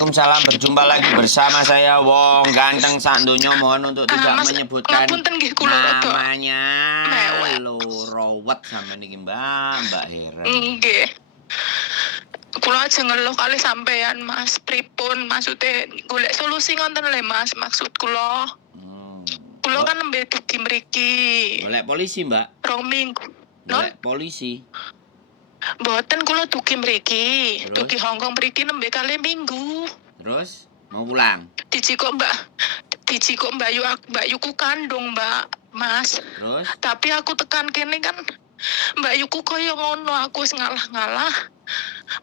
Waalaikumsalam, berjumpa lagi bersama saya Wong Ganteng Sandonya. Mohon untuk tidak Mas menyebutkan ngapunten nggih kula rada namanya. mewek. Rawat sama niki Mbak heran. Nggih. Kula aja ngeluh kali sampean Mas, pripun maksude golek solusi ngoten lho Mas, maksud kula. Kula kan nembe dugi mriki. Golek polisi, Mbak. Rong minggu. Golek polisi. Mboten kula dugi mriki. Terus? Dugi Hongkong mriki nembe kali minggu. Terus mau pulang. Dijiko Mbak Yuku kandung Mbak Mas. Terus Tapi aku tekan kene kan Mbak Yuku koyo ngono, aku wis ngalah-ngalah.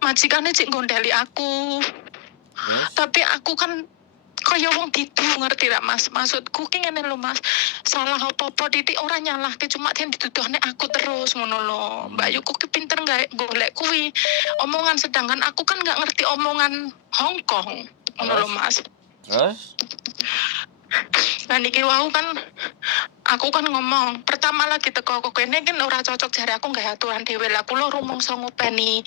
Majikane cek gondeli aku. terus Tapi aku kan kaya wong didu, ngerti ra Mas? Maksudku ki ngene lho Mas. Salah apa-apa titik ora nyalahke, cuma den dituduhne aku terus ngono lho. Mbak Yuku ki pinter gawe golek kuwi omongan, sedangkan aku kan nggak ngerti omongan Hongkong. Ngono lho Mas. terus Nah niki wau kan aku kan ngomong, pertama lagi teko kene kan ora cocok jare aku nggak aturan dhewe lah. Kula rumangsa ngopeni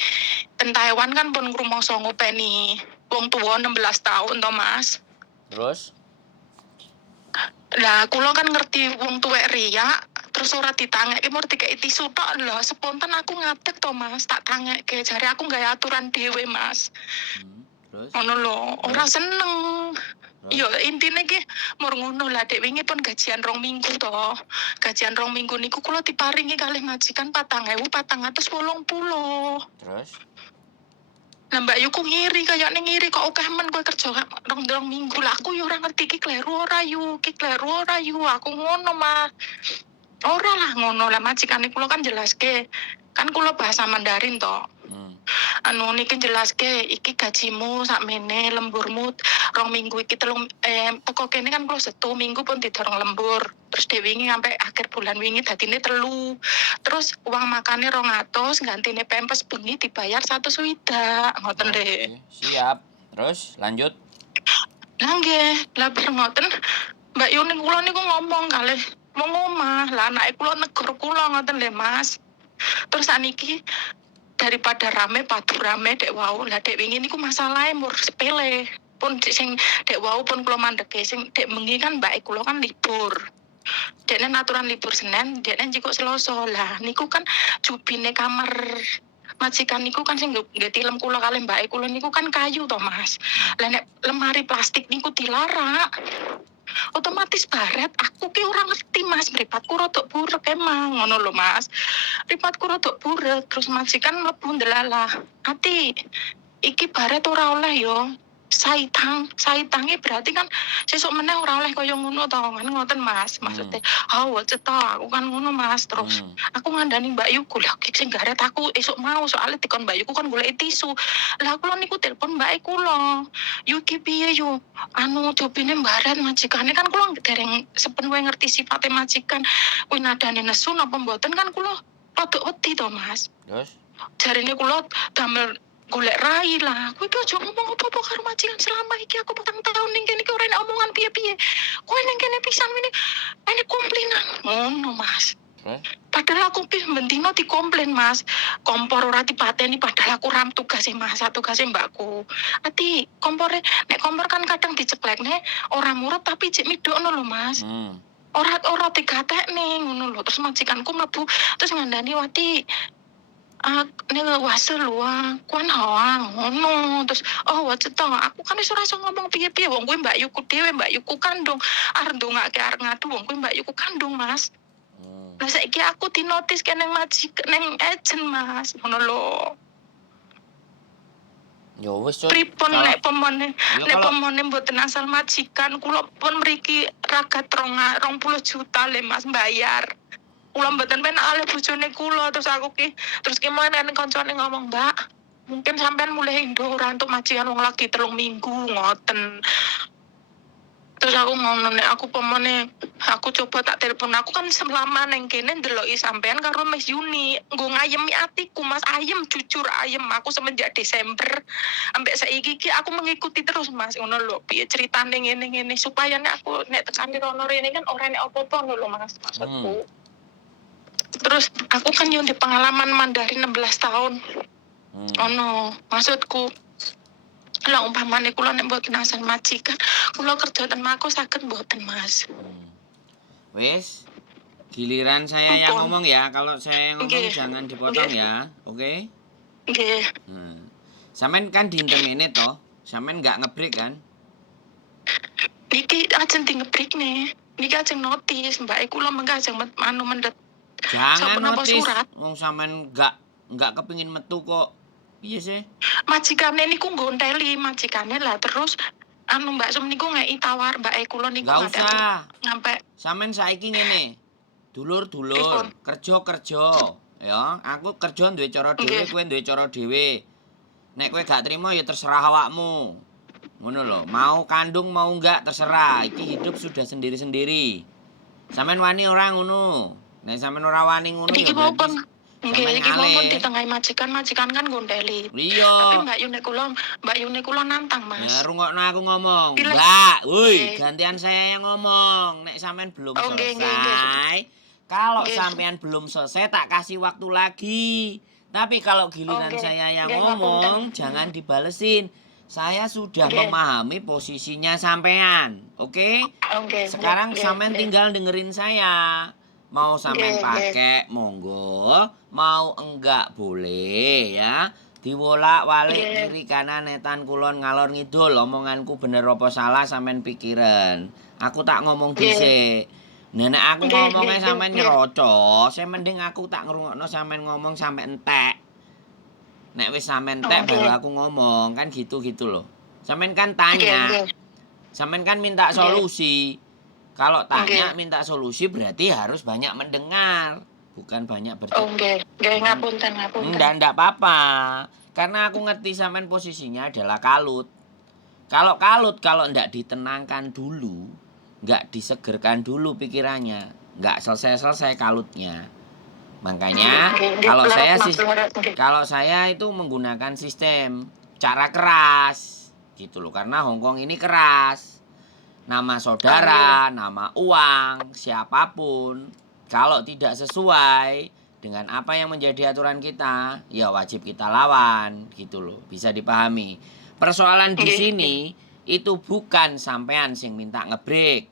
ten Taiwan kan pun rumangsa ngopeni wong tuwa 16 tahun to Mas. terus Lah kula kan ngerti wong tuwek riak, terus ora ditangeki mur dikeki tisu tok lho. Spontan aku ngadeg to Mas, tak tangeki jare aku nggak aturan dhewe Mas. terus Ngono lho, ora seneng. Yo intine ki mur ngono lah, dek wingi pun gajian 2 minggu to. Gajian 2 minggu niku kula diparingi kalih majikan 4.480. terus Nah Mbak Yuku ngiri, kayaknya ngiri kok akeh men kowe kerja 2 minggu. Lah aku yo ora ngerti ki kleru ora yu, aku ngono mah. Ora lah ngono lah, majikane kula kan jelaske. Kan kula bahasa Mandarin to. Anu niki jelaske iki gajimu sakmene, lemburmu 2 minggu iki teko kene kan kula 1 minggu pun didorong lembur. Terus dhewe wingi sampai akhir bulan wingi dadine 3. Terus uang makane 200, gantine pempes bengi dibayar 100 ngoten le. Siap. Terus lanjut. Lah nggih, lah bar ngoten Mbak Yuni kula niku ngomong kalih wong omah, lah anake kula negur kula ngoten le Mas. Terus saniki daripada rame padu rame dek wau, lah dek wingi niku masalahe mur sepele. Pun sing dek wau pun kula mandeke, sing dek bengi kan mbake kula kan libur. Dekne aturan libur Senin, dekne njikuk Selasa. Lah niku kan jubine kamar majikan niku kan sing nggih tilem kula kalih mbake kula niku kan kayu to Mas. Lah nek lemari plastik niku dilarak. Otomatis baret, aku ki ora ngerti Mas, mripatku rada burek emang ngono lho Mas. Mripatku rada burek, terus majikan mlebu ndelalah. Ati, iki baret ora oleh yo. Saitange berarti kan sesuk meneh ora oleh kaya ngono to, kan ngoten Mas. Maksudnya, cetok aku kan ngono Mas. Terus aku ngandani Mbak Yuku, lah sing garet aku esuk mau soalnya dikon Mbak Yuku kan golek tisu. Lah kula niku telepon mbake kula. Yuki piye yo? Anu jopine mbaret majikane kan kula dereng sepenuhe ngerti sifate majikan. Kuwi nadane nesu napa mboten kan kula rada wedi to Mas. Terus Jarine kula damel golek rai lah. Kowe ki aja ngomong apa-apa karo majikan, selama iki aku 4 tahun ning kene iki ora enek omongan piye-piye. Kowe ning kene pisan ini komplainan. Ngono Mas. Padahal aku bendino dikomplain Mas. Kompor ora dipateni padahal aku ram tugasnya Mas, tugasnya mbakku. Ati kompor kan kadang diceklekne ora murut tapi cek midokno lho Mas. Ora digatekne ngono lho. Terus majikanku mlebu terus ngandani Wati nek wase luang kuan hoang ngono. Terus waceto aku kan wis ora iso ngomong piye-piye wong kuwi Mbak Yuku dhewe, Mbak Yuku kandung. Arep ndongake arep ngadu wong kuwi Mbak Yuku kandung Mas. Lah saiki aku dinotis kene neng agent Mas, ngono lho. Ya wis Pripun nek pemone mboten asal majikan, kula pun mriki ragat 20 juta le Mas bayar. Kula mboten penak ale bojone kula, terus kemana kancane ngomong, "Mbak, mungkin sampean mulai indo ora untuk majikan wong lagi 3 minggu ngoten." Terus aku ngomong nek aku pemone aku coba tak telepon, aku kan selama neng kene ndeloki sampean karo Miss Yuni nggo ngayemi atiku Mas, ayem jujur ayem aku semenjak Desember sampai saiki ki aku mengikuti terus Mas ngono lho piye ceritane ngene supaya nek aku nek tekan rono rene kan ora nek apa-apa ngono lho Mas maksudku. Terus aku kan yo di pengalaman Mandarin 16 tahun. Maksudku Lah umpamane kula nek mboten asal majikan, kula kerja ten mako saged mboten, Mas. Wis, giliran saya yang Ampun. ngomong ya. Kalau saya yang ngomong Nggih. jangan dipotong Nggih. ya. Oke? Nggih. Sampean kan di internet toh. Sampean nggak ngebreak kan? Niki ajeng dingebrikne. Niki ajeng notis, mbake kula mengko ajeng mendet. Jangan Sampun napa notis. surat. Wong sampean nggak kepingin metu kok. Piye sih? Majikane niku nggonteli majikane lah terus Mbak Sum niku ngeki tawar mbake kula niku Nggak usah. nyampe Sampean saiki ngene. Dulur-dulur, pripun? kerja-kerja. Ya, aku kerja duwe cara dhewe, Nggih. kowe duwe cara dhewe. Nek kowe gak trimo ya terserah awakmu. Ngono lho, mau kandung mau enggak terserah. Iki hidup sudah sendiri-sendiri. Sampeyan wani ora ngono. Nek sampeyan ora wani ngono ya Niki berarti maupun sampeyan nggih, iki maupun ngalih. ditengahi majikan kan nggonteli. Iya. Tapi Mbak Yune kula nantang, Ya Mas. rungokno aku ngomong. Pilih. Mbak, woi, Nggih. gantian saya yang ngomong. Nek sampean belum Oh, nggih, nggih, nggih. selesai, kalau Nggih. sampean belum selesai tak kasih waktu lagi. Tapi kalau giliran Nggih. saya yang Nggih, ngomong, ngapunten. jangan dibalesin. Saya sudah Nggih. memahami posisinya sampean. Oke? Nggih. Sekarang Nggih, sampean nggih. tinggal dengerin saya. Mau sampean Nggih, pakai monggo, mau enggak boleh ya. Diwolak-walik Nggih. kiri kanan etan kulon ngalor ngidul, omonganku bener apa salah sampean pikiran. Aku tak ngomong Nggih. dhisik. Nek aku Nggih, ngomongnya nggih, sampean nggih. nyerocos, saya mending aku tak ngrungokno sampean ngomong sampe entek. Nek wis sampean entek Nggih. baru aku ngomong, kan gitu loh. Sampean kan tanya, Nggih. sampean kan minta Nggih. solusi. Kalau tanya Nggih. minta solusi berarti harus banyak mendengar, bukan banyak Oh, bercakap. nggih. Nggih, ngapunten, ngapunten. Ndak apa-apa. Karena aku ngerti sampean posisinya adalah kalut. Kalau kalut, kalau ndak ditenangkan dulu, nggak disegerkan dulu pikirannya, nggak selesai-selesai kalutnya. Makanya Nggih, kalau leres, saya Mas, sih, leres, nggih. kalau saya itu menggunakan sistem cara keras gitu loh. Karena Hongkong ini keras. Nama saudara, nama uang, siapapun, kalau tidak sesuai dengan apa yang menjadi aturan kita, ya wajib kita lawan gitu loh. Bisa dipahami. Persoalan di Nggih. sini itu bukan sampean sing minta ngebreak.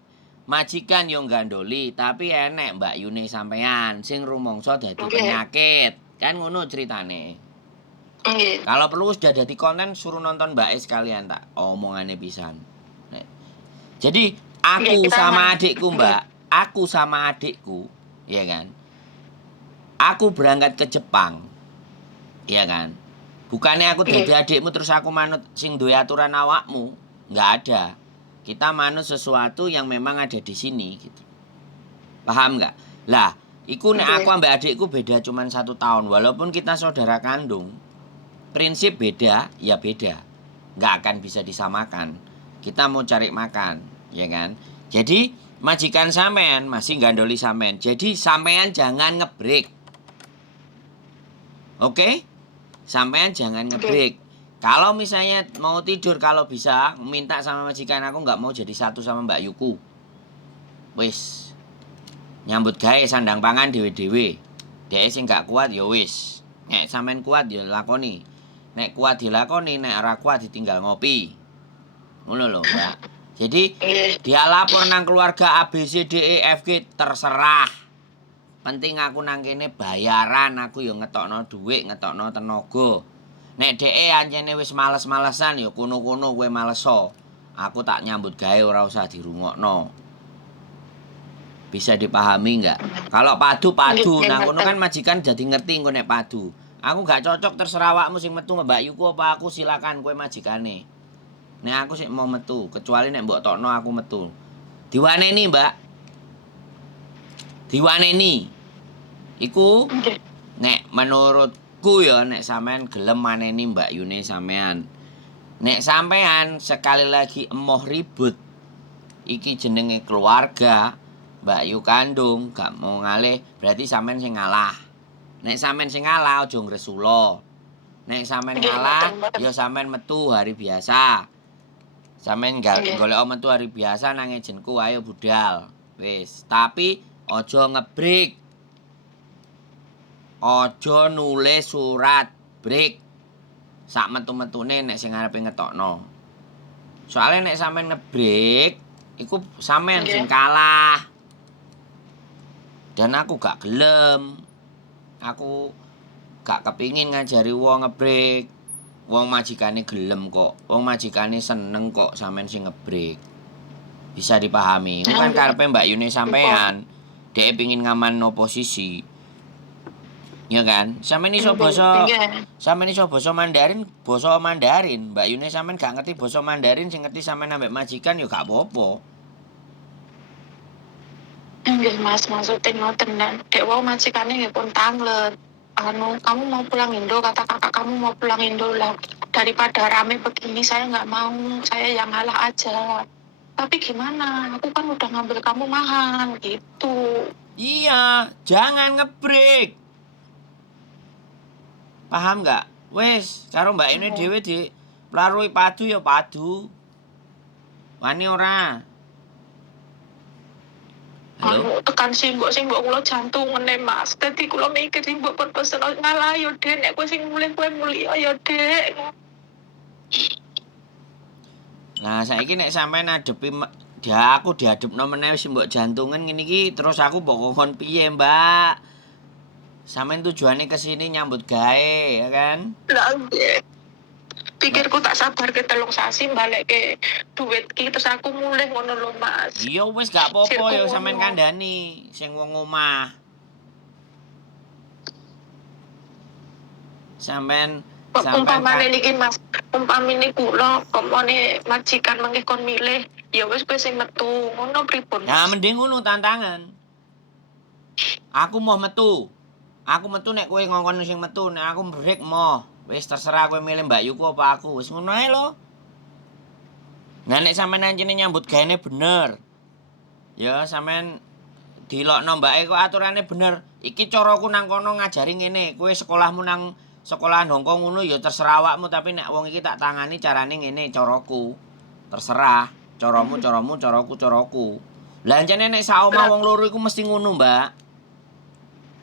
Majikan yo gandoli, tapi enek Mbak Yuni sampean sing rumangsa dadi Nggih. penyakit. Kan ngono ceritane. Nggih. Kalau perlu sudah jadi konten suruh nonton Mbak E sekalian tak omongane pisan. Jadi aku Nggih, kita sama aman. adikku Mbak, aku sama adikku, ya kan. Aku berangkat ke Jepang, ya kan. Bukannya aku Nggih. dadi adikmu terus aku manut sing duwe aturan awakmu, nggak ada. Kita manut sesuatu yang memang ada di sini gitu. Paham nggak? Lah, iku nek Nggih. aku ambek adikku beda cuman 1 tahun, walaupun kita saudara kandung. Prinsip beda, ya beda. Nggak akan bisa disamakan. Kita mau cari makan, ya kan? Jadi majikan sampean masih gandoli sampean. Jadi sampean jangan ngebreak. Oke? Sampean jangan ngebreak. Kalau misalnya mau tidur, kalau bisa minta sama majikan aku nggak mau jadi satu sama Mbak Yuku. Wis. Nyambut gawe sandang pangan dewe-dewe. Dhek sing gak kuat ya wis. Nek sampean kuat ya lakoni. Nek kuat dilakoni, nek ora kuat ditinggal ngopi. Ngono lho, Mbak. Jadi dia lapor nang keluarga A B C D E F G terserah. Penting aku nang kene bayaran, aku yo ngetokno dhuwit, ngetokno tenaga. Nek DE anjene wis males-malesan yo kono-kono kowe maleso. Aku tak nyambut gawe ora usah dirungokno. Bisa dipahami enggak? Kalau padu. Nah kono kan majikan jadi ngerti engko nek padu. Aku gak cocok terserah awakmu sing metu Mbak Yuku apa aku silakan kowe majikane. Nek aku sih mau metu, kecuali nek mbok tokno aku metu. Diwaneni, Mbak. Diwaneni. Iku nek menurutku ya nek sampean gelem maneni Mbak Yuni sampean. Nek sampean sekali lagi emoh ribut, iki jenenge keluarga, Mbak Yu kandung, gak mau ngalih, berarti sampean sing ngalah. Nek sampean sing ngalah aja ngresula. Nek sampean ngalah, ya sampean metu hari biasa. Sampeyan golek metu hari biasa nang ejenku ayo budal. Wis, tapi aja ngebreak. Aja nulis surat break. sak metu-metune nek sing arepe ngetokno. Soale nek sampean ngebrek iku sampean Nggih. sing kalah. Dan aku gak gelem. Aku gak kepingin ngajari wong ngebrek. Wong majikane gelem kok. Wong majikane seneng kok sampean sing ngebrek. Bisa dipahami. Iku kan karepe Mbak Yuni sampean. Dhek pengin ngamanno posisi. Ya kan? Sampeyan iso basa sampeyan iso basa Mandarin, Mbak Yuni sampeyan gak ngerti basa Mandarin sing ngerti sampeyan ambek majikan ya gak apa-apa. Nggih Mas, maksudnya ngoten dan dek wau majikane nggih pun tanglet. Kamu mau pulang Indo, kata kakak kamu mau pulang Indo lah. Daripada rame begini saya nggak mau, saya yang ngalah aja. Tapi gimana? Aku kan udah ngambil kamu mahal gitu. Iya, jangan ngebrek. Paham gak? Wes, karo Mbak Yuni dhewe di plarui padu ya padu. Wani ora? Halo? Tekan simbok kula jantungan Mas. Dadi kula mikir simbok pun pesen ngalah yo Dek, nek kowe sing mulih kowe mulia yo Dek. Nah, saiki nek sampean ngadepi aku diadepno meneh simbok jantungan ngene iki terus aku mbok kon piye, Mbak? Sampeyan tujuane kesini nyambut gawe, ya kan? Lah nggih. Pikirku tak sabar ke 3 sasi balik ke duit ki terus aku mulih ngono lho Mas. Iya wis gak apa-apa ya sampean kandhani sing wong omah. Sampean Umpamane niki Mas, umpamane kula komone majikan mengke kon milih, ya wis kowe sing metu, ngono pripun? Ya mending ngono tantangan. Aku mau metu. Aku metu nek kowe ngongkon sing metu, nek aku break mau. Wis terserah kowe milih Mbak Yuku apa aku. Wis ngono ae lho. Nah nek sampean anjene nyambut gaene bener. Ya sampean dilokno mbake kok aturane bener. Iki caraku nang kono ngajari ngene. Kowe sekolahmu nang sekolah Hongkong ngono ya terserah awakmu tapi nek wong iki tak tangani carane ngene caraku. Terserah. Caramu, caraku. Lah anjene nek sak omah wong loro iku mesti ngono, Mbak.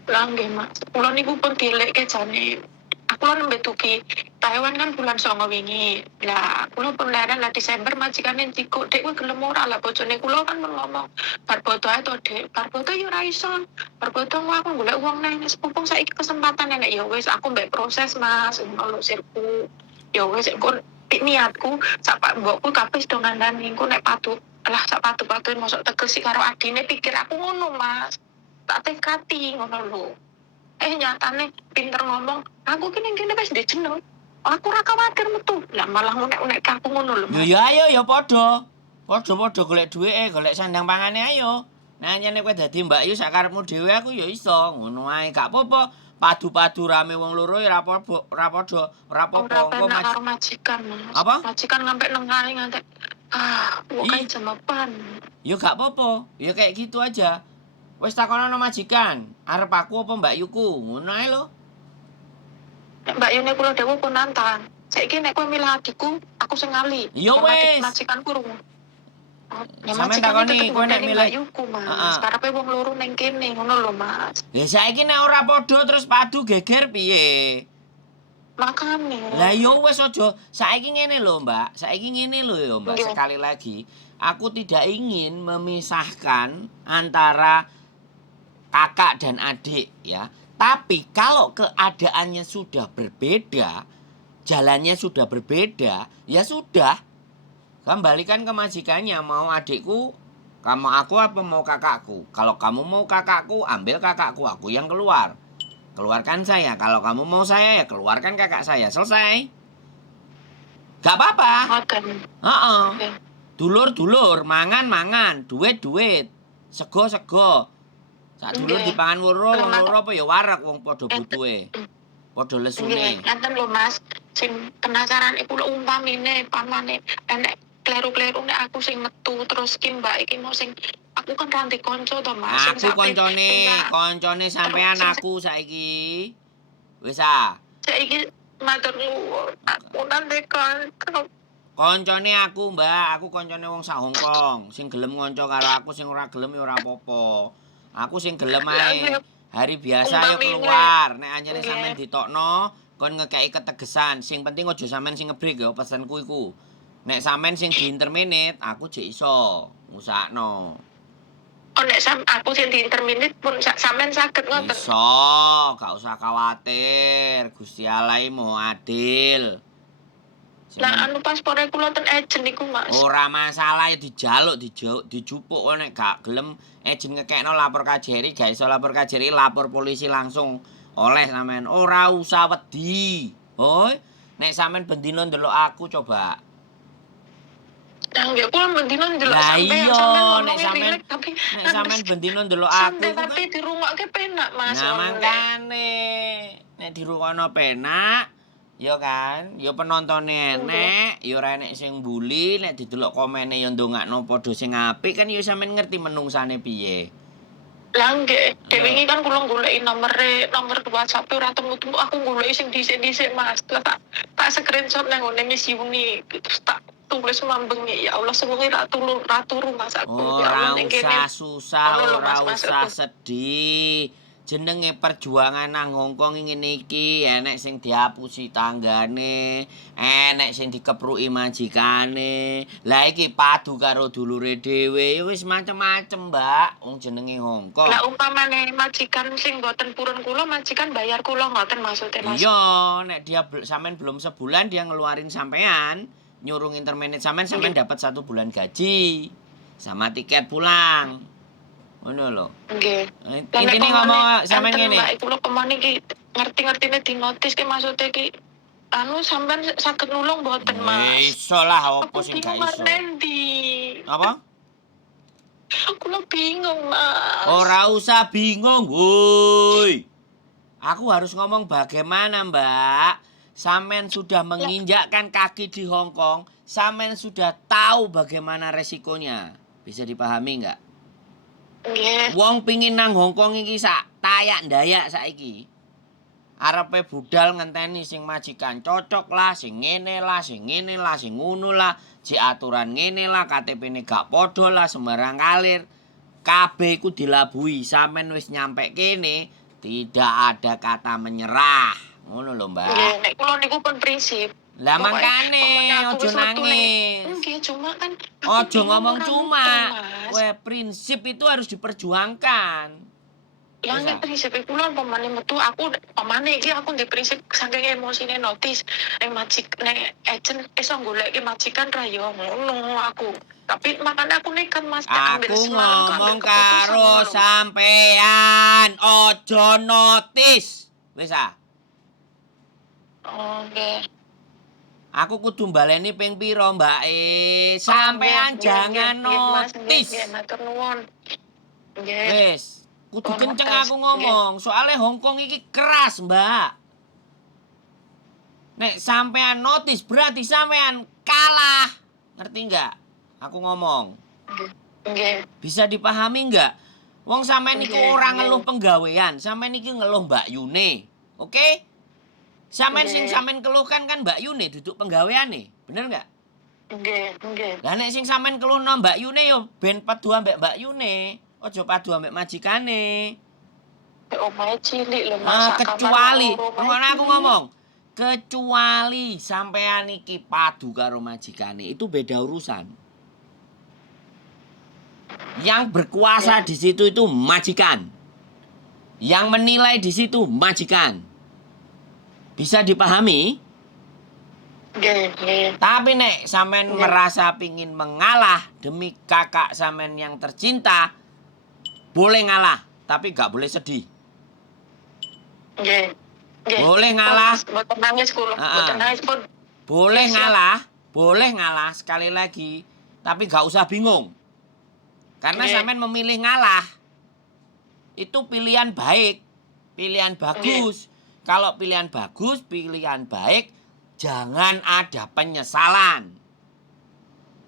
Lah nggih Mas, kula niku pun dilekke jane. Aku lan nembe tuki Taiwan kan bulan 9 wingi. Lah kula pun leren lah Desember majikane cikuk, Dek kowe gelem ora lah bojone kula kan ngomong, "Bar bodo ae to, Dek." Bar bodo ya ora iso. Bar bodo aku golek uang nang mumpung saiki kesempatan enek ya wis aku mbek proses Mas, ngono sirku. Ya wis engko niatku sak pak mbokku kabeh do ngandani engko nek patu. Lah sak patu-patu mosok tegesi karo adine pikir aku ngono Mas. Tak tekati ngono lho. Nyatane pinter ngomong, aku ki ning kene wis ndek jeneng. Aku ora kuwatir metu. Lah malah unek-unek aku ngono lho. Ya ayo ya padha. Padha-padha golek dhuweke, golek sandang pangane ayo. Nah nyene kowe dadi Mbak Yu sak karepmu dhewe aku ya iso. Ngono ae gak apa-apa. Padu-padu rame wong loro ya ora padha, ora apa-apa. Engko majikan, Mas. Apa? Majikan ngampe nengae ngantek kok kae jam 8. Ya gak apa-apa. Ya kayak gitu aja. Wis takonono majikan, arep aku apa Mbak Yuku? Ngono ae lho. Nek Mbak Yune kula dhewe pun nantang. Saiki nek kowe milih adikku, aku sing ngali. Ya wis. Majikanku rungu. Sampe takoni kowe nek milih Yuku, Mas. Karepe wong loro ning kene, ngono lho, Mas. Ya saiki nek ora padha terus padu geger piye? Makane. Lah yo wis aja saiki ngene lho, Mbak. Saiki ngene lho ya, Mbak. Nggih. Sekali lagi, aku tidak ingin memisahkan antara kakak dan adik ya. Tapi kalau keadaannya sudah berbeda, jalannya sudah berbeda, ya sudah. Kembalikan ke majikannya, mau adikku, kamu aku apa mau kakakku. Kalau kamu mau kakakku, ambil kakakku, aku yang keluar. Keluarkan saya. Kalau kamu mau saya, ya keluarkan kakak saya. Selesai. Gak apa-apa. Oke. Dulur-dulur, mangan-mangan, duit-duit, sego-sego. Sak dulur dipangan wong loro apa ya wareg wong padha butuhe. Padha lesune. Ngaten lho Mas, sing penasaran iku lho umpamine pamane enek kleru-kleru nek aku sing metu terus ki Mbak iki mau sing aku kan ranti kanca to Mas. Aku koncone sampean aku saiki. Wis Saiki matur nuwun. Aku nanti kanca. Koncone aku, Mbak. Aku koncone wong sak Hongkong. Sing gelem ngonco karo aku, sing ora gelem ya ora apa-apa. Aku sing gelem ae. Hari biasa ya keluar. Nek anjene sampean ditokno, kon ngekeki ketegesan. Sing penting aja sampean sing ngebreak ya pesenku iku. Nek sampean sing diinterminate, aku jek iso ngusahakno. Oh nek aku sing diinterminate pun sampean saged ngoten. Iso, gak usah khawatir. Gusti Allah mau adil. Lah anu paspore kula ten agent niku Mas. Ora masalah ya dijaluk, dijupuk kok nek gak gelem izin ngekekno lapor Kajeri, gak iso lapor Kajeri, lapor polisi langsung oleh sampean. Ora usah wedi. Hoi, nek sampean bendino ndelok aku coba. Nah, nggih kula bendino ndelok Lah sampean iya, nek sampean sampean tapi nek sampean bendino ndelok aku santai iku tapi dirungokke penak Mas. Nah, mangkane nek dirungokno penak ya kan, ya penontone enek, ya ora enek sing mbuli, nek didelok komene ya ndongakno padha sing apik kan ya sampean ngerti menungsane piye. Lah nggih, wingi kan kula goleki nomor WhatsApp ora temu-temu, aku goleki sing dhisik-dhisik Mas. Lah tak screenshot nang ngene Miss Yuni, terus tak tulis mambengi, ya Allah semoga ra turu Mas aku. Ya Ora Allah ning kene. usah susah, Ngono lho, ora Mas, usah maksudku. sedih. Jenenge perjuangan nang Hongkong ngene iki, enek sing diapusi tanggane, enek sing dikepruki majikane. Lah iki padu karo dulure dhewe, ya wis macem-macem, Mbak. Wong jenenge Hongkong. Lah umpamane majikan sing mboten purun kula, majikan bayar kula ngoten maksudnya Mas. Iya, nek dia sampean belum sebulan dia ngeluarin sampean, nyuruh interminate sampean dapat 1 bulan gaji sama tiket pulang. Ngono lho. Nggih. Intine ngomong sampean ngene. Mbak kula kemane iki ngerti-ngertine di notis ki maksudnya ki anu sampean saged nulung mboten Mas. Iso lah opo sing gak iso. Apa? Kula bingung Mas. Ora usah bingung, woi. Aku harus ngomong bagaimana, Mbak? Sampean sudah menginjakkan kaki di Hongkong, sampean sudah tahu bagaimana resikonya. Bisa dipahami nggak? Nggih. Wong pingin nang Hongkong iki sak tayak ndayak saiki. Arepe budal ngenteni sing majikan cocok lah, sing ngene lah, sing ngene lah, sing ngono lah, si aturan ngene lah, KTP-ne gak padha lah, sembarang kalir. Kabeh iku dilabuhi, sampean wis nyampe kene, tidak ada kata menyerah. Ngono lho, Mbak. Nggih, nek kula niku pun prinsip. Lah mangkane ojo nangis. Nggih, cuma kan Ojo ngomong cuma. Mas. Weh, prinsip itu harus diperjuangkan. Lah nek prinsip kula pemane metu aku pemane iki aku ndek prinsip saking emosine notis ning nek agent iso goleki majikan ra yo ngono aku. Tapi makanya aku nekat Mas Aku ngomong karo sampean, ojo notis. Wis ah. Oh, nggih. Aku kudu baleni ping pira, Mbak Sampean jangan notis. Nggih, matur nuwun. Nggih. Wis, kudu kenceng aku ngomong. Soalnya Hongkong iki keras, Mbak. Nek sampean notis berarti sampean kalah. Ngerti nggak? Aku ngomong. Nggih. Bisa dipahami nggak? Wong sampean iku ora ngeluh penggawean, sampean iki ngeluh Mbak Yune. Oke? Sampean sing sampean keluhkan kan Mbak Yune duduk penggaweane. Bener nggak? Nggih, nggih. Lah nek sing sampean keluhno Mbak Yune yo ben padu ambek Mbak Yune, aja padu ambek majikane. Omahe cilik lho Mas. Kecuali, ngono aku ngomong. Kecuali sampean iki padu karo majikane, itu beda urusan. Yang berkuasa di situ itu majikan. Yang menilai di situ majikan. Bisa dipahami? Nggih. Tapi nek sampean merasa pingin mengalah demi kakak sampean yang tercinta, boleh ngalah, tapi gak boleh sedih. Nggih. Boleh ngalah. Mboten nangis kula. Mboten nangis pun. Boleh ngalah sekali lagi, tapi gak usah bingung. Karena sampean memilih ngalah. Itu pilihan baik, pilihan bagus. Kalau pilihan bagus, pilihan baik, jangan ada penyesalan.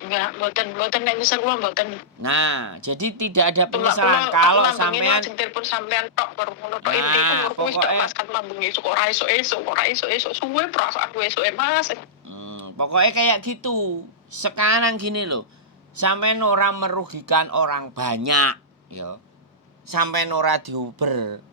Enggak, mboten nek misal kula mboten. Nah, jadi tidak ada penyesalan kalau sampean telepon sampean tok baru ngono tok intiku umurku wis tok Mas kan mambung esuk ora esuk suwe perasaanku esuke Mas. Pokoknya kayak gitu. Sekarang gini loh. Sampean ora merugikan orang banyak, ya. Sampean ora diuber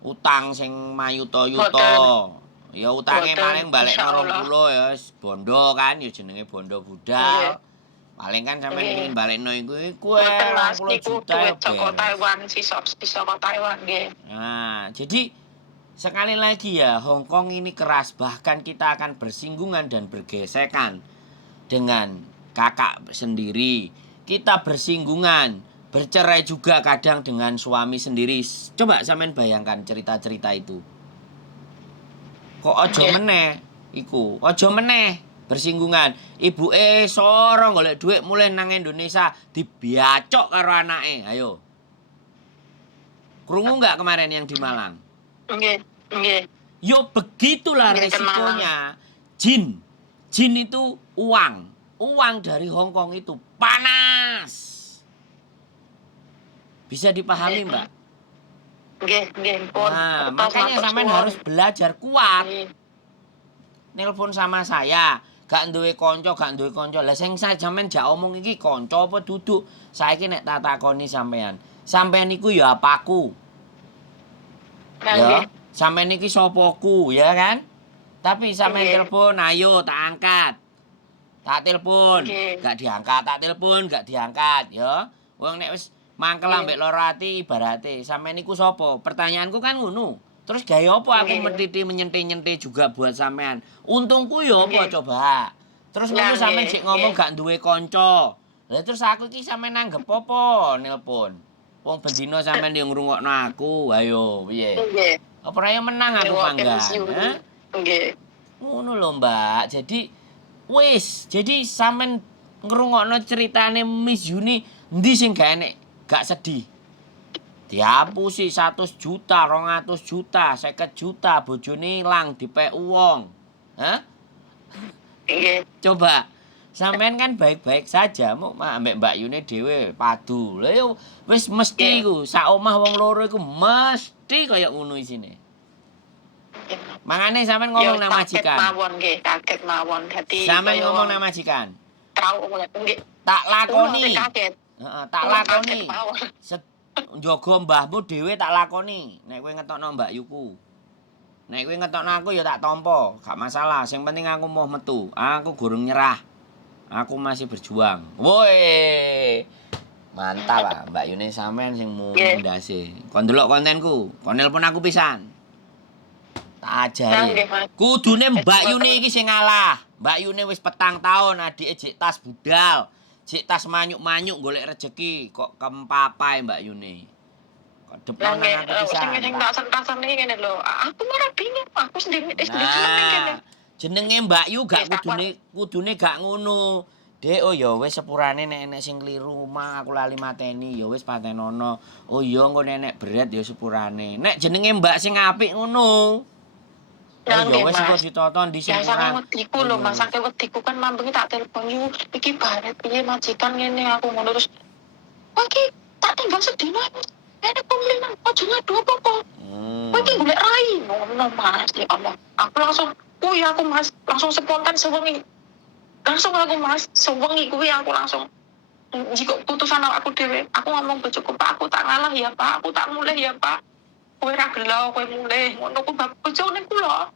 utang sing mayuto-yuto. Ya utange Boten, paling balekno insyaallah. 20 ya wis bondo kan ya jenenge bondo budal. Nggih, Paling kan sampean nggih. pengin balekno iku Boten Mas, 20 niku juta ya duit saka beres. Taiwan, saka Taiwan nggih. Nah, jadi sekali lagi ya, Hong Kong ini keras, bahkan kita akan bersinggungan dan bergesekan dengan kakak sendiri. Kita bersinggungan, bercerai juga kadang dengan suami sendiri. Coba sampean bayangkan cerita-cerita itu. Kok ojo Nggih. meneh iku, ojo meneh bersinggungan. Ibuke sorong golek duit mulai nang Indonesia dibiacok karo anake. Ayo. Krungu nggak kemarin yang di Malang? Nggih, nggih. Yo begitulah Nggih ten Malang. resikonya. Jin. Jin itu uang. Uang dari Hong Kong itu panas. Bisa dipahami, Mbak? Nggih, pun. Nah, Tos makanya matur sampean suwun. harus belajar kuat. Nggih. Nelpon sama saya, gak duwe kanca, gak duwe kanca. Lah sing sampean jak omong iki kanca apa duduk? Saiki nek tak takoni sampean. Sampean iku ya apaku? Nah, Ya, nggih. sampean iki sopoku, ya kan? Tapi sampean Nggih. telepon, ayo tak angkat. Tak telepon, Nggih. gak diangkat, tak telepon, gak diangkat, ya. Wong nek wis mangkel Nggih. ambek lara ati ibarate, sampean iku sapa? Pertanyaanku kan ngono. Terus gaya apa aku Nggih. metiti menyente-nyente juga buat sampean? Untungku ya apa Nggih. coba? Terus ngono Nah, sampean nggih, sik ngomong nggih. gak duwe kanca. Lah terus aku iki sampean nanggep apa nelpon? Wong bendino sampean yo ngrungokno aku, ayo piye? Nggih. Apa raya menang aku Ngrungokke panggan, Mas Yuni. hah? Nggih. Ngono lho, Mbak. Jadi sampean ngrungokno ceritane Miss Yuni endi sing gak enek, gak sedih. Dihapusi 100 juta, 200 juta, 50 juta, bojone ilang, dipek wong. Hah? Nggih. Coba. Sampean kan baik-baik saja, mau ambek Mbak Yuni dhewe padu. Lah yo wis mesti iku, sak omah wong loro iku mesti kaya ngono isine. Mangane sampean ngomong nang Kaget majikan. mawon nggih, kaget mawon. Dadi Sampean kaya ngomong nang majikan. trau nggih. Tak Kula lakoni. sing kaget. Heeh, tak Kula lakoni. kaget mawon. Njaga mbahmu dhewe tak lakoni. Nek kowe ngetokno Mbak Yuku. Nek kowe ngetokno aku ya tak tampa, gak masalah. Sing penting aku mau metu. Aku gurung nyerah. Aku masih berjuang. Woi. Mantap ah, Mbak Yuni sampean sing Nggih. ndase. Kon ndelok kontenku, kon nelpon aku pisan. Tak ajari. Nggih, Mas. Kudune Mbak Yuni iki sing ngalah. Mbak Yuni wis 4 tahun adike jek tas budal. Jek tas manyuk-manyuk golek rejeki kok kempapai Mbak Yuni. Kok Lah depan nggih, nang aku pisan. sing tak seneng ngene lho. Aku malah bingung. Aku sendiri seneng kene. Nah, jenenge Mbak Yu gak Nggih, tak kudune gak ngono. Dek, oh ya wis sepurane nek enek sing kliru mah aku lali mateni ya wis patenono. Oh iya engko nenek berat ya sepurane. Nek jenenge Mbak sing apik ngono. Oh Nah, ya nggih, wis engko Mas. ditoton di sing Ya saking kurang. wediku lho, Mas. Saking wediku kan mambengi tak telepon yu, iki baret piye majikan ngene aku ngono terus. Kowe iki tak tinggal sedina. Ini komplimen ojo ngadu apa-apa. Kowe iki golek rai ngono, Mas. Ya Allah. Aku langsung kuwi aku Mas, langsung spontan sewengi. Langsung aku Mas, sewengi kuwi aku langsung jika putusan aku dhewe, aku ngomong bojoku, Pak, aku tak ngalah ya, Pak. Aku tak mulih ya, Pak. Kowe ra gelo, kowe mulih. Ngono ku bab bojone kula.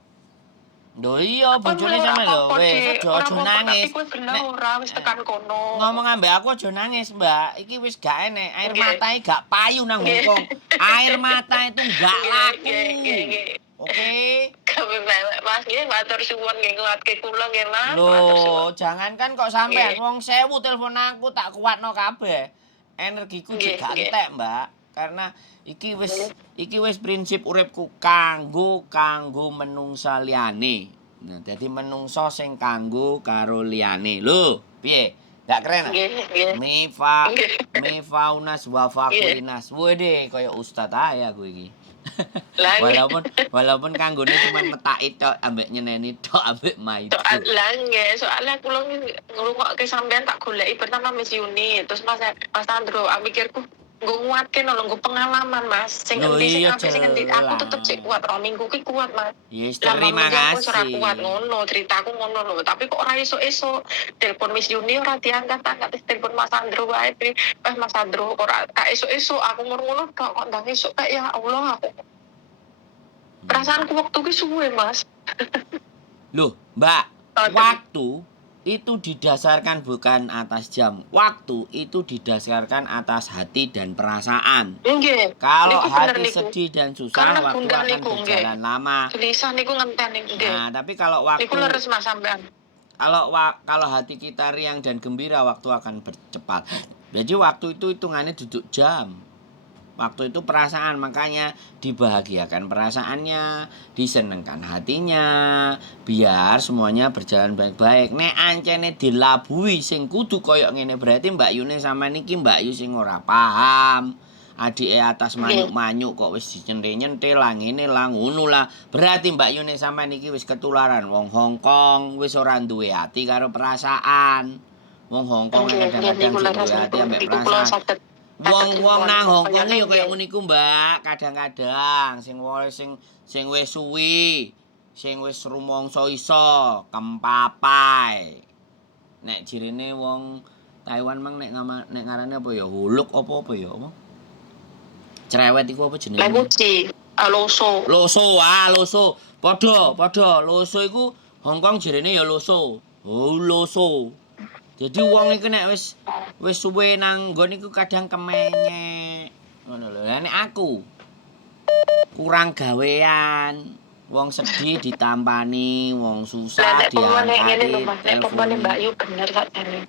Lho iya bojone sampe lho wis aja nangis. Kowe gelo ora wis tekan kono. Ngomong ambek aku aja nangis, Mbak. Iki wis gak enek. Air Nggih. matae gak payu nang Nggih. Hongkong. Air mata itu gak laku. Nggih. Oke? Kami mewek Mas nggih, matur suwun nggih nguatke kula nggih Mas. Matur suwun. Loh, jangankan kok sampean Nggih. wong 1000 telepon aku tak kuatno kabeh. Energiku Nggih, gak nggih. entek, Mbak. Karena iki wis prinsip uripku kanggo menungsa liyane. Nah, dadi menungsa sing kanggo karo liyane. Lho, piye? Gak keren ah? Nggih. Mifaunas wa fakulinas. Wede kaya ustaz ae aku iki. Lah, nggih. walaupun kanggone cuma metaki tok ambek nyeneni tok ambek maido. Soalnya kula ngrungokke sampean tak goleki pertama Miss Yuni, terus Mas Andro, aku mikirku nggo nguatke lho, nggo pengalaman Mas. Sing Loh, endi sing iya apik sing endi aku tetep jelas. cek kuat, ora minggu ki kuat Mas. Yes, Lah terima aku wis ora kasih. kuat ngono, ceritaku ngono lho. Tapi kok ora esuk-esuk telepon Miss Yuni ora diangkat-angkat, terus telepon Mas Andro wae. Mas Andro ora tak esuk-esuk aku ngono tok kok ndang esuk kayak ya Allah aku. Perasaanku waktu ki suwe Mas. Loh, Mbak, Oh, waktu itu didasarkan bukan atas jam. Waktu itu didasarkan atas hati dan perasaan. nggih. Kalau Niku bener hati niku. sedih dan susah, Karena waktu gundah akan niku berjalan nggih. lama. Gelisah niku ngenteni nggih. Nah, tapi kalau Niku waktu leres Mas sampean. kalau hati kita riang dan gembira, waktu akan bercepat. Jadi waktu itu hitungannya duduk jam. Waktu itu perasaan, makanya dibahagiakan perasaannya, disenengkan hatinya, biar semuanya berjalan baik-baik. Nek ancene dilabui sing kudu koyok ngene, berarti Mbak Yune sama niki Mbak Yu sing ora paham. Adike atas manyuk-manyuk kok wis dicentil-nyentil lah ngene lah ngono lah. Berarti Mbak Yune sama niki wis ketularan wong Hongkong, wis ora duwe ati karo perasaan. Wong Hongkong Nggih, nggih kadang-kadang niku sing duwe leres ati niku. ambek Niku kula perasaan. saged Wong-wong nang Hongkong kayane yo kaya nggih. ngono iku, Mbak. Kadang-kadang sing wis suwi, sing wis rumangsa iso kempapai. Nek jirene wong Taiwan mang nek ngarane apa ya? Huluk apa ya? Apa? Cerewet iku apa jenenge? Lemuci, aloso. Loso. Padha. Loso iku Hongkong jirene ya loso. Oh, loso. Jadi wong iku nek wis suwe nang nggon iku kadang kemenyek. Ngono lho. Lah nek aku kurang gawean, wong sedih ditampani, wong Lah susah nek pemane ngene lho diangkati, Mas, nek pemane Mbak telponi. Yu bener sakjane.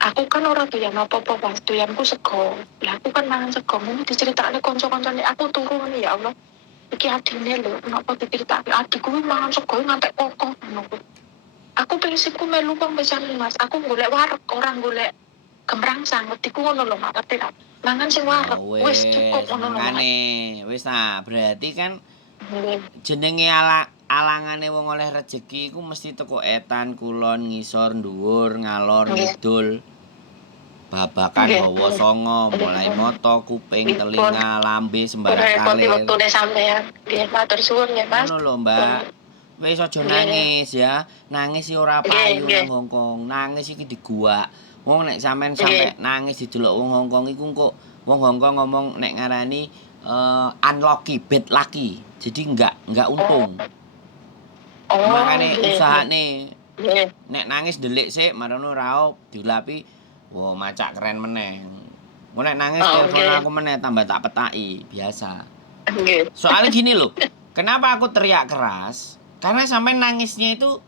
Aku kan ora doyan apa-apa Mas, doyanku sego. Lah aku kan mangan sego, mung diceritakne kanca-kancane aku turu ngene ya Allah. Iki adine lho, kenapa diceritakne adikku kuwi mangan sego ngantek kokoh ngono kuwi. Aku prinsipku melu wong pisan Mas, aku golek wareg, ora golek gemrangsang. Wediku ngono lho Mas, ngerti ta? Mangan sing wareg, Oh wis cukup wis, ngono lho Mas. mangane. Wis nah, berarti kan Nggih. jenenge alangane wong oleh rejeki iku mesti teko etan, kulon, ngisor, dhuwur, ngalor, Nggih. ngidul. Babakan Nggih. hawa songo, mulai mata, kuping, Dipun telinga, lambe, sembarang repoti kalir. wektune sampean. Nggih, matur suwun ya Mas. Ngono lho, Mbak. Wis aja Nggih. nangis ya. Nangis iki ora Nggih, payu nggih. nang Hongkong. Nangis iki diguak. Wong nek sampean Nggih. sampe nangis didelok wong Hongkong iku kok wong Hongkong ngomong nek ngarani unlucky, bad lucky. Jadi enggak untung. Oh, Makane nggih. usahane Nggih. nek nangis delik sik marono raup dilapi. Wah, macak keren meneh. Engko nek nangis Oh, telepon nggih. aku meneh tambah tak petaki, biasa. Nggih. Soalnya gini loh, kenapa aku teriak keras? Karena sampai nangisnya itu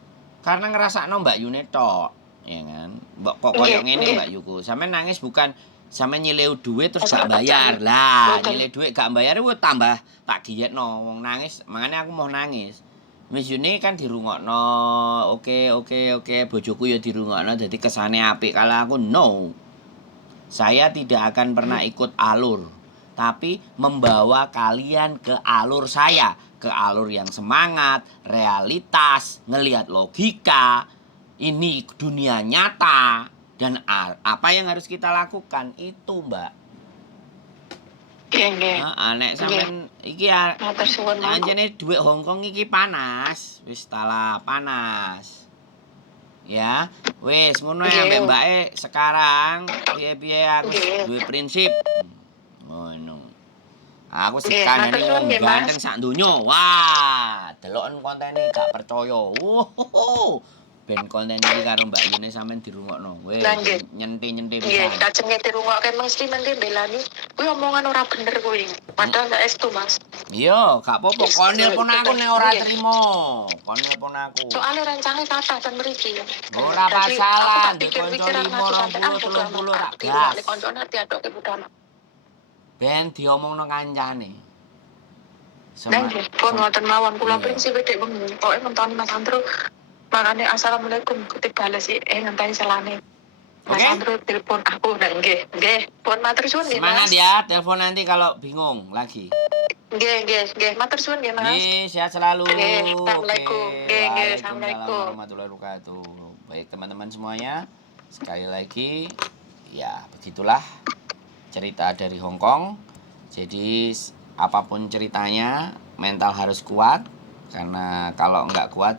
karena ngerasakno Mbak Yune tok, ya kan? Mbok kok koyo Nggih, ngene nggih. Mbak Yuku. Sampe nangis bukan sampe nyileu duit terus Asal gak bayar. percaya. Lah, Betul. nyileu duit gak bayar itu tambah tak giyetno wong nangis. Makanya aku mau nangis. Miss Yune kan dirungokno, oke, bojoku ya dirungokno jadi kesane apik. Kalau aku no. Saya tidak akan pernah ikut alur, tapi membawa kalian ke alur saya, ke alur yang semangat, realitas, ngelihat logika. Ini dunia nyata dan apa yang harus kita lakukan itu, Mbak. Nggih, nggih. Heeh, nek sampean iki ya Matur suwun Mas. anjene dhuwit Hongkong iki panas, wis tala panas. Ya, wis ngono ya Nggih. mbek mbake sekarang piye-piye aku Nggih. duwe prinsip. Ngono. Aku Nggih, sekandani matur suwun wong nggih, Mas. ganteng sak donya. Wah, deloken kontene gak percaya. Ben konten iki karo Mbak Yune sampean dirungokno. Wis Lah, nggih. nyenti-nyenti Nggih, pisan. kajenge dirungokke mesti mengke belani. Kuwi omongan ora bener kuwi. Padahal saestu Mas. Iya, gak apa-apa. Kon nelpon aku nek ora trimo. Kon nelpon aku. Soalnya rancangnya kathah ten mriki. Ora Jadi, masalah, aku tak ndek pikir-pikir kanca 5, 20, 30 rak gas. Nek koncone diadokke budal. Ben diomongno kancane. Dan nggih, pun ngoten mawon kula Iya. prinsip dek bengi. Pokoke ngentoni Mas Andro. Makane assalamualaikum ketik bales ngenteni selane. Mas Oke? Andro telepon aku nek nggih. Pun matur suwun nggih Semangat Mas. ya, telepon nanti kalau bingung lagi. Nggih. Matur suwun nggih Mas. Nih, sehat selalu. Oke, Assalamualaikum. Nggih, Waalaikumsalam Assalamualaikum. warahmatullahi wabarakatuh. Baik teman-teman semuanya, sekali lagi, ya begitulah cerita dari Hongkong. Jadi apapun ceritanya, mental harus kuat. Karena kalau nggak kuat,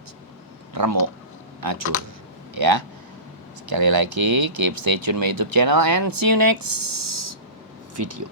remuk, acur. Ya, sekali lagi, keep stay tune my YouTube channel and see you next video.